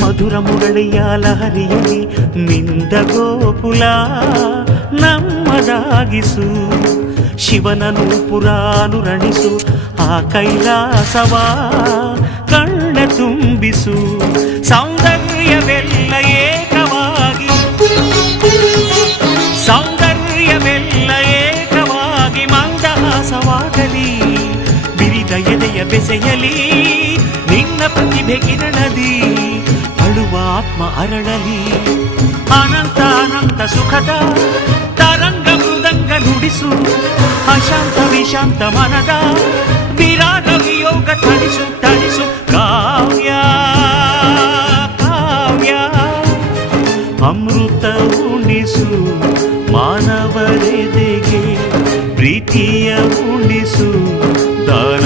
ಮಧುರ ಮುರಳಿಯ ಲಹರಿಯಲ್ಲಿ ಮಿಂದ ಗೋಕುಲ ನಮ್ಮದಾಗಿಸು. ಶಿವನನು ಪುರಾನುರಣಿಸು ಆ ಕೈಲಾಸವ ಕಣ್ಣ ತುಂಬಿಸು. ಸೌಂದರ್ಯವೆಲ್ಲ ಏಕವಾಗಿ, ಸೌಂದರ್ಯವೆಲ್ಲ ಏಕವಾಗಿ ಮಂದಹಾಸವಾಗಲಿ. ಬಿರಿದ ಎದೆಯ ಬೆಸೆಯಲಿ ನಿನ್ನ ಪ್ರತಿಭೆ ಕಿರಣದಿ. ಅಳುವ ಆತ್ಮ ಅರಳಲಿ ಅನಂತ ಅನಂತ ಸುಖದ ತರಂಗ ಮೃದಂಗ ನುಡಿಸು. ಅಶಾಂತ ವಿಶಾಂತ ಮನದ ವಿರಾಗ ವಿಯೋಗ ತಣಿಸು ತಣಿಸು. ಕಾವ್ಯ ಕಾವ್ಯ ಅಮೃತ ಉಣಿಸು ಮಾನವರೆದೆಗೆ. ಪ್ರೀತಿಯ ಉಣಿಸು ದಾನ